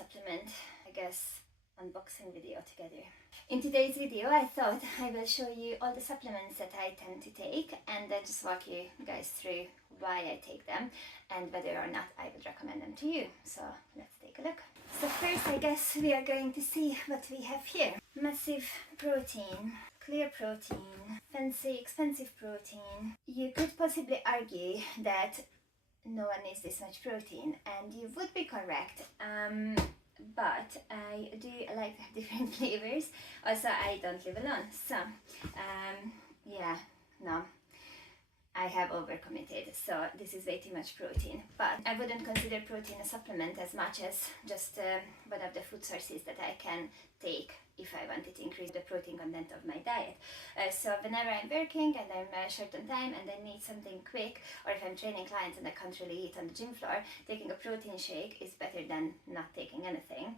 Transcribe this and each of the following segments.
supplement, I guess, unboxing video together. In today's video I thought I will show you all the supplements that I tend to take and then just walk you guys through why I take them and whether or not I would recommend them to you. So let's take a look. So first I guess we are going to see what we have here. Massive protein, clear protein, fancy expensive protein. You could possibly argue that no one needs this much protein, and you would be correct. But I do like different flavors. Also, I don't live alone, so yeah, no, I have overcommitted, so this is way too much protein. But I wouldn't consider protein a supplement as much as just one of the food sources that I can take if I wanted to increase the protein content of my diet. So whenever I'm working and I'm short on time and I need something quick, or if I'm training clients and I can't really eat on the gym floor, taking a protein shake is better than not taking anything,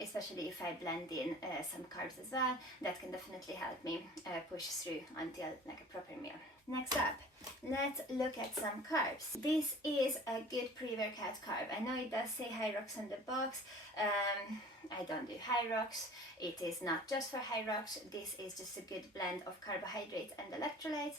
especially if I blend in some carbs as well. That can definitely help me push through until like a proper meal. Next up, let's look at some carbs. This is a good pre-workout carb. I know it does say high rocks on the box. I don't do high rocks. It is not just for high rocks. This is just a good blend of carbohydrates and electrolytes.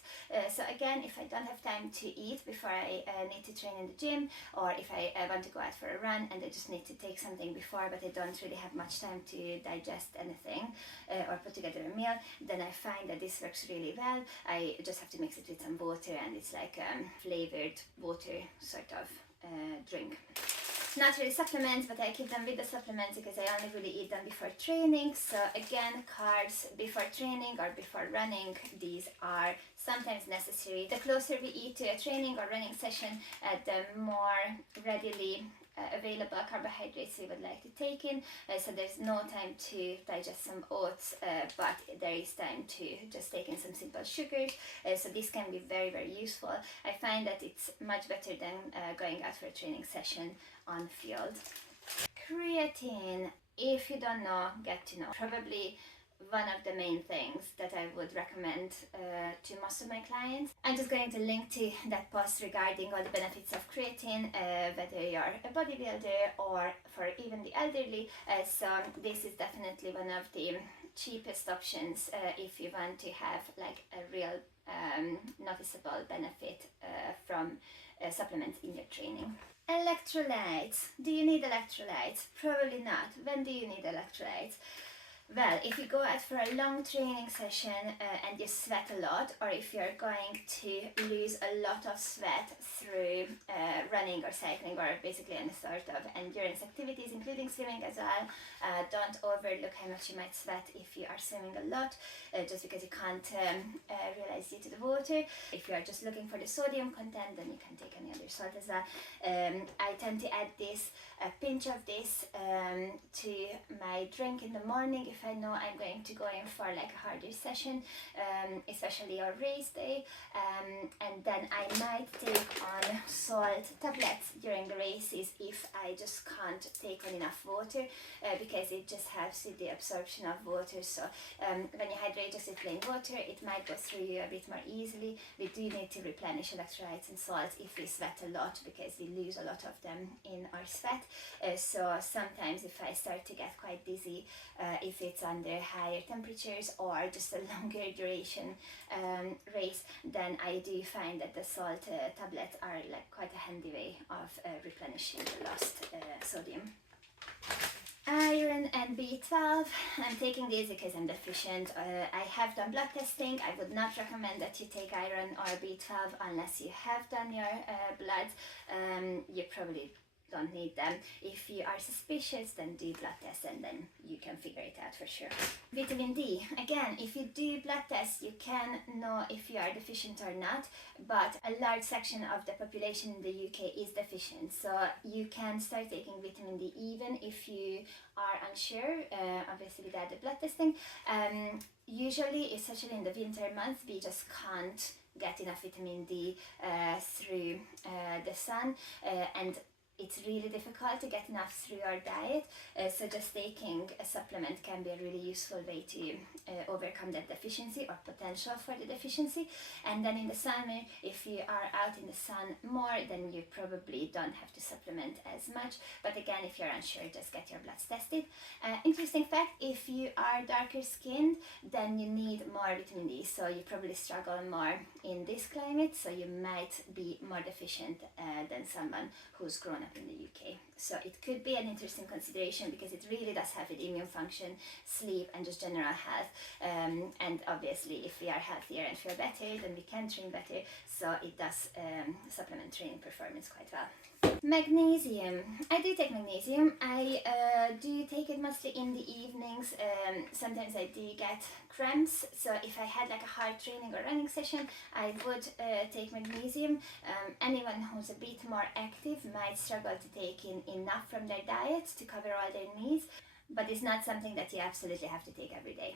So again, if I don't have time to eat before I need to train in the gym, or if I want to go out for a run and I just need to take something before but I don't really have much time to digest anything or put together a meal, then I find that this works really well. I just have to mix it with some water and it's like flavored water sort of drink. Not really supplements, but I keep them with the supplements because I only really eat them before training. So again, carbs before training or before running, these are sometimes necessary. The closer we eat to a training or running session, the more readily available carbohydrates we would like to take in. So there's no time to digest some oats, but there is time to just take in some simple sugars. So this can be very, very useful. I find that it's much better than going out for a training session on field. Creatine, if you don't know, get to know. Probably one of the main things that I would recommend to most of my clients. I'm just going to link to that post regarding all the benefits of creatine, whether you're a bodybuilder or for even the elderly. So this is definitely one of the cheapest options if you want to have like a real noticeable benefit from supplements in your training. Electrolytes. Do you need electrolytes? Probably not. When do you need electrolytes? Well, if you go out for a long training session and you sweat a lot, or if you're going to lose a lot of sweat through running or cycling or basically any sort of endurance activities, including swimming as well, don't overlook how much you might sweat if you are swimming a lot, just because you can't realize due to the water. If you are just looking for the sodium content, then you can take any other salt as well. I tend to add this, a pinch of this to my drink in the morning if I know I'm going to go in for like a harder session, especially on race day, and then I might take on salt tablets during the races if I just can't take on enough water, because it just helps with the absorption of water. So when you hydrate just with plain water, it might go through you a bit more easily. We do need to replenish electrolytes and salts if we sweat a lot, because we lose a lot of them in our sweat. So sometimes if I start to get quite dizzy, if it's under higher temperatures or just a longer duration race, then I do find that the salt tablets are like quite a handy way of replenishing the lost sodium. Iron and B12. I'm taking these because I'm deficient. I have done blood testing. I would not recommend that you take iron or B12 unless you have done your blood. You probably don't need them. If you are suspicious, then do blood tests and then you can figure it out for sure. Vitamin D. Again, if you do blood tests, you can know if you are deficient or not, but a large section of the population in the UK is deficient. So you can start taking vitamin D even if you are unsure, obviously without the blood testing. Usually, especially in the winter months, we just can't get enough vitamin D through the sun, and it's really difficult to get enough through our diet, so just taking a supplement can be a really useful way to overcome that deficiency or potential for the deficiency. And then in the summer, if you are out in the sun more, then you probably don't have to supplement as much. But again, if you're unsure, just get your bloods tested. Interesting fact, if you are darker skinned, then you need more vitamin D, so you probably struggle more in this climate, so you might be more deficient than someone who's grown up in the UK. So it could be an interesting consideration, because it really does have with immune function, sleep, and just general health. And obviously, if we are healthier and feel better, then we can train better. So it does supplement training performance quite well. Magnesium. I do take magnesium. I do take it mostly in the evenings. Sometimes I do get cramps, so if I had like a hard training or running session, I would take magnesium. Anyone who's a bit more active might struggle to take in enough from their diet to cover all their needs, but it's not something that you absolutely have to take every day.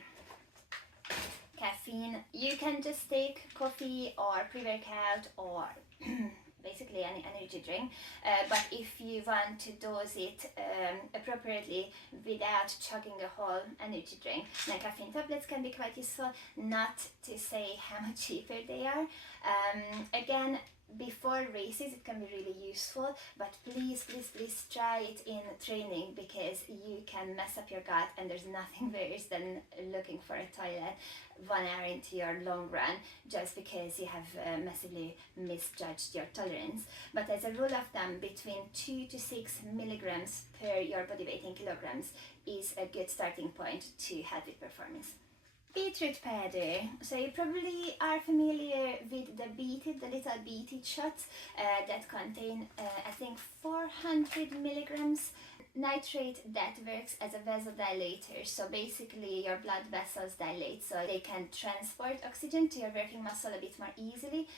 Caffeine. You can just take coffee or pre-workout or basically any energy drink, but if you want to dose it appropriately without chugging a whole energy drink, then caffeine tablets can be quite useful. Not to say how much cheaper they are. Again, before races it can be really useful, but please try it in training, because you can mess up your gut, and there's nothing worse than looking for a toilet 1 hour into your long run just because you have massively misjudged your tolerance. But as a rule of thumb, between 2 to 6 milligrams per your body weight in kilograms is a good starting point to help with performance. Beetroot powder. So you probably are familiar with the little beetroot shots that contain I think 400 milligrams nitrate that works as a vasodilator. So basically your blood vessels dilate so they can transport oxygen to your working muscle a bit more easily.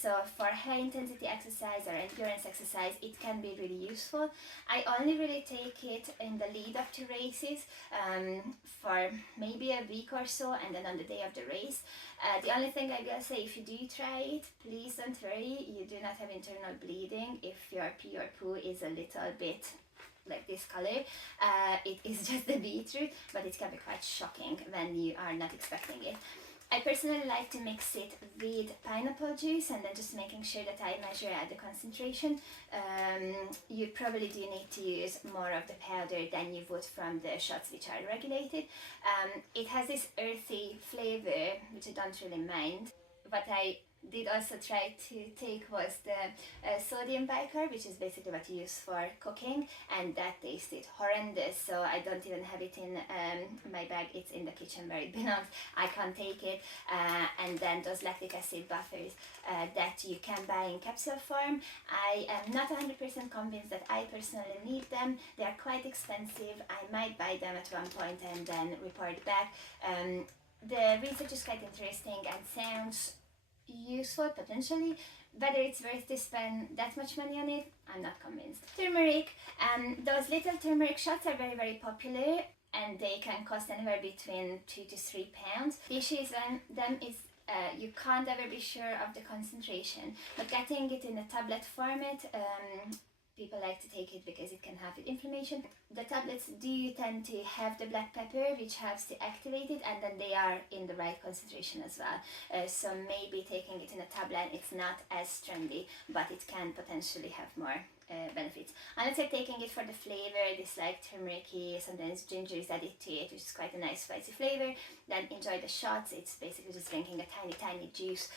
So for high intensity exercise or endurance exercise, it can be really useful. I only really take it in the lead up to races for maybe a week or so, and then on the day of the race. The only thing I gotta say, if you do try it, please don't worry, you do not have internal bleeding if your pee or poo is a little bit like this color. It is just the beetroot, but it can be quite shocking when you are not expecting it. I personally like to mix it with pineapple juice and then just making sure that I measure out the concentration. You probably do need to use more of the powder than you would from the shots which are regulated. It has this earthy flavor, which I don't really mind. What I did also try to take was the sodium bicarb, which is basically what you use for cooking, and that tasted horrendous, so I don't even have it in my bag. It's in the kitchen where it belongs. I can't take it. And then those lactic acid buffers that you can buy in capsule form, I am not 100% convinced that I personally need them. They are quite expensive. I might buy them at one point and then report back. The research is quite interesting and sounds useful potentially. Whether it's worth to spend that much money on it, I'm not convinced. Turmeric. Those little turmeric shots are very, very popular, and they can cost anywhere between 2 to 3 pounds. The issue is them is you can't ever be sure of the concentration, but getting it in a tablet format, people like to take it because it can help with inflammation. The tablets do tend to have the black pepper, which helps to activate it, and then they are in the right concentration as well. So maybe taking it in a tablet, it's not as trendy, but it can potentially have more benefits. Unless you're taking it for the flavor, this like turmeric-y, sometimes ginger is added to it, which is quite a nice spicy flavor, then enjoy the shots. It's basically just drinking a tiny juice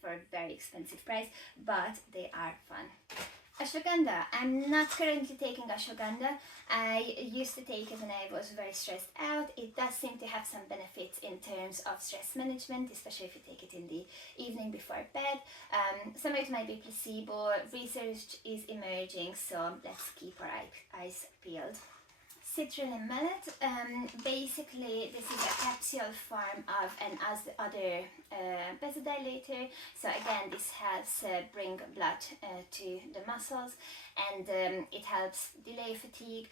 for a very expensive price, but they are fun. Ashwagandha. I'm not currently taking ashwagandha. I used to take it when I was very stressed out. It does seem to have some benefits in terms of stress management, especially if you take it in the evening before bed. Some of it might be placebo. Research is emerging, so let's keep our eyes peeled. Citrulline malate. Basically, this is a capsule form of an other vasodilator. So again, this helps bring blood to the muscles, and it helps delay fatigue.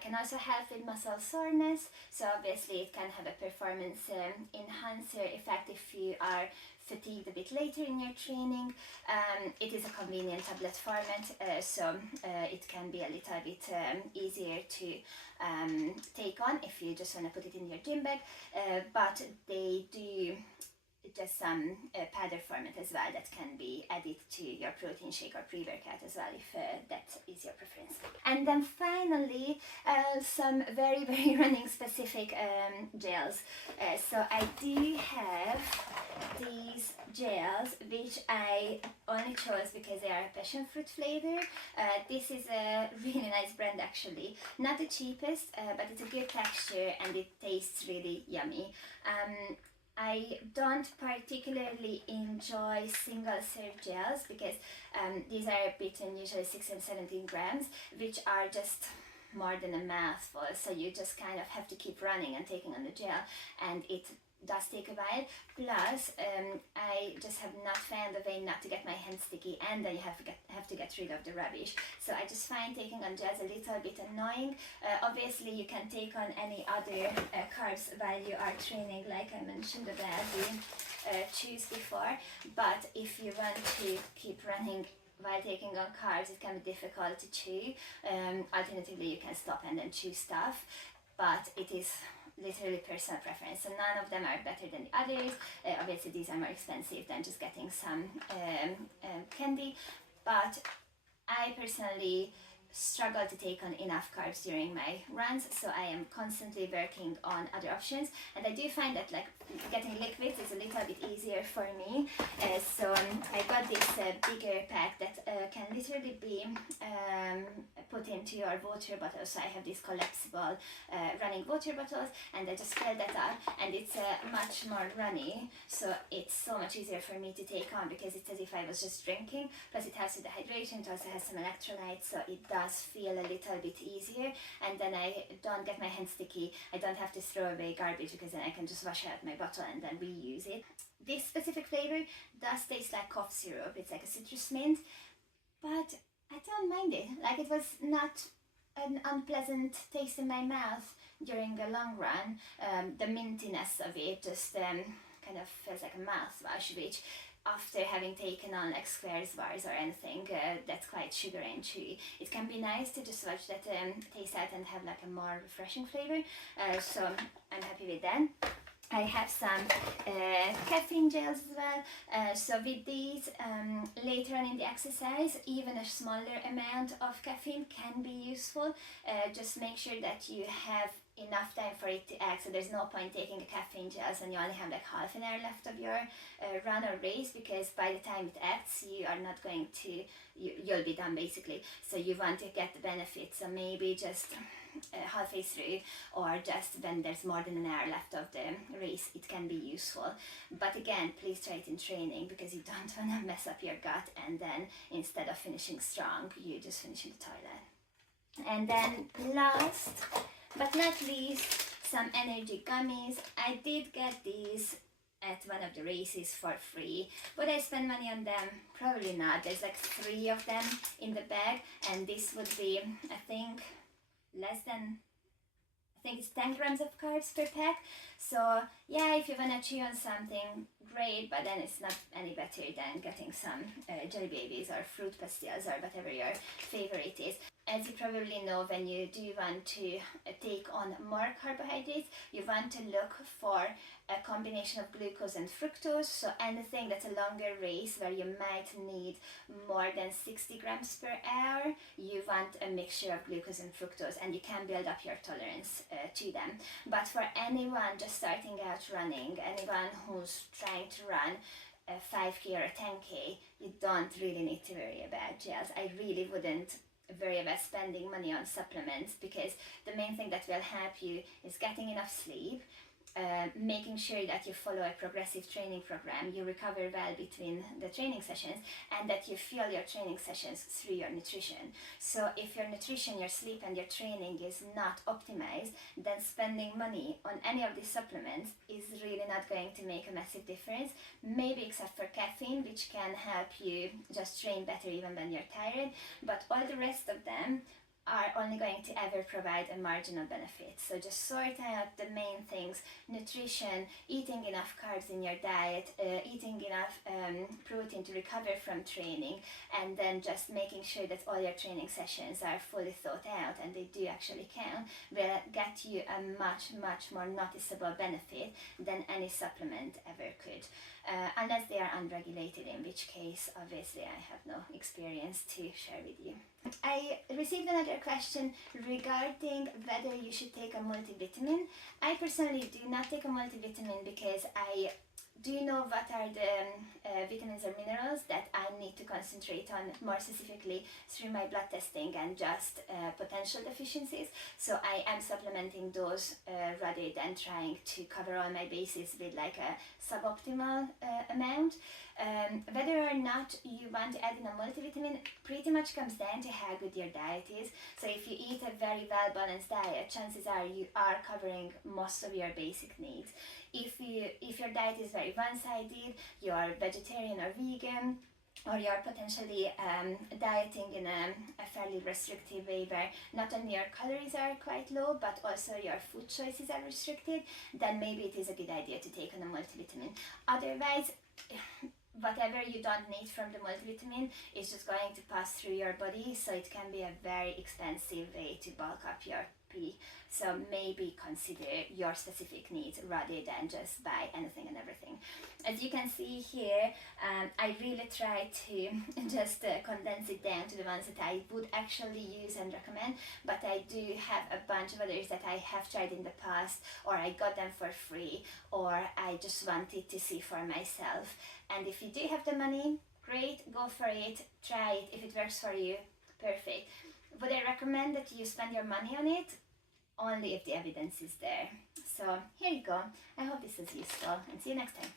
Can also help with muscle soreness. So obviously, it can have a performance enhancer effect if you are fatigued a bit later in your training. It is a convenient tablet format, so it can be a little bit easier to take on if you just want to put it in your gym bag, but they do just some powder format as well that can be added to your protein shake or pre-workout as well, if that is your preference. And then finally, some very running specific gels. So I do have these gels, which I only chose because they are passion fruit flavor. This is a really nice brand actually, not the cheapest, but it's a good texture and it tastes really yummy. I don't particularly enjoy single serve gels because these are between usually 6 and 17 grams, which are just more than a mouthful, so you just kind of have to keep running and taking on the gel, and it does take a while. Plus I just have not found a way not to get my hands sticky, and then you have to get rid of the rubbish. So I just find taking on gels a little bit annoying. Obviously you can take on any other carbs while you are training, like I mentioned about the chews before, but if you want to keep running while taking on carbs, it can be difficult to chew. Alternatively, you can stop and then chew stuff, but it is literally personal preference. So none of them are better than the others. Obviously, these are more expensive than just getting some candy, but I personally struggle to take on enough carbs during my runs, so I am constantly working on other options, and I do find that like getting liquids is a little bit easier for me. So I got this bigger pack that can literally be put into your water bottle. So I have these collapsible running water bottles, and I just fill that up, and it's much more runny, so it's so much easier for me to take on because it's as if I was just drinking. Plus it helps with the hydration, it also has some electrolytes, so it does feel a little bit easier, and then I don't get my hands sticky. I don't have to throw away garbage because then I can just wash out my bottle and then reuse it. This specific flavor does taste like cough syrup. It's like a citrus mint, but I don't mind it. Like, it was not an unpleasant taste in my mouth during a long run. The mintiness of it just kind of feels like a mouthwash, which after having taken on like Squares bars or anything that's quite sugary and chewy, it can be nice to just watch that taste out and have like a more refreshing flavor. So I'm happy with that. I have some caffeine gels as well. So with these, later on in the exercise, even a smaller amount of caffeine can be useful. Just make sure that you have enough time for it to act, so there's no point taking a caffeine gels and you only have like half an hour left of your run or race, because by the time it acts you are not going to, you'll be done basically. So you want to get the benefit, so maybe just halfway through, or just when there's more than an hour left of the race, it can be useful. But again, please try it in training, because you don't want to mess up your gut and then instead of finishing strong you just finish in the toilet. And then last but not least, some energy gummies. I did get these at one of the races for free. Would I spend money on them? Probably not. There's like 3 of them in the bag, and this would be, I think, less than, I think it's 10 grams of carbs per pack. So yeah, if you wanna chew on something, great, but then it's not any better than getting some jelly babies or fruit pastilles or whatever your favorite is. As you probably know, when you do want to take on more carbohydrates, you want to look for a combination of glucose and fructose. So anything that's a longer race where you might need more than 60 grams per hour, you want a mixture of glucose and fructose, and you can build up your tolerance to them. But for anyone just starting out running, anyone who's trying to run a 5k or a 10k, you don't really need to worry about gels. I really wouldn't worry about spending money on supplements, because the main thing that will help you is getting enough sleep, making sure that you follow a progressive training program, you recover well between the training sessions, and that you fuel your training sessions through your nutrition. So if your nutrition, your sleep and your training is not optimized, then spending money on any of these supplements is really not going to make a massive difference, maybe except for caffeine, which can help you just train better even when you're tired, but all the rest of them are only going to ever provide a marginal benefit. So just sort out the main things: nutrition, eating enough carbs in your diet, eating enough protein to recover from training, and then just making sure that all your training sessions are fully thought out and they do actually count, will get you a much more noticeable benefit than any supplement ever could. Unless they are unregulated, in which case obviously I have no experience to share with you. I received another question regarding whether you should take a multivitamin. I personally do not take a multivitamin because I do know what are the vitamins or minerals that I need to concentrate on more specifically through my blood testing and just potential deficiencies. So I am supplementing those rather than trying to cover all my bases with like a suboptimal amount. Whether or not you want to add in a multivitamin pretty much comes down to how good your diet is. So if you eat a very well balanced diet, chances are you are covering most of your basic needs. If your diet is very one-sided, you are vegetarian or vegan, or you're potentially dieting in a fairly restrictive way where not only your calories are quite low but also your food choices are restricted, then maybe it is a good idea to take on a multivitamin. Otherwise, whatever you don't need from the multivitamin is just going to pass through your body, so it can be a very expensive way to bulk up your pee. So maybe consider your specific needs rather than just buy anything and everything. As you can see here, I really try to just condense it down to the ones that I would actually use and recommend, but I do have a bunch of others that I have tried in the past, or I got them for free, or I just wanted to see for myself. And if you do have the money, great, go for it, try it. If it works for you, perfect. Would I recommend that you spend your money on it? Only if the evidence is there. So here you go. I hope this is useful, and see you next time.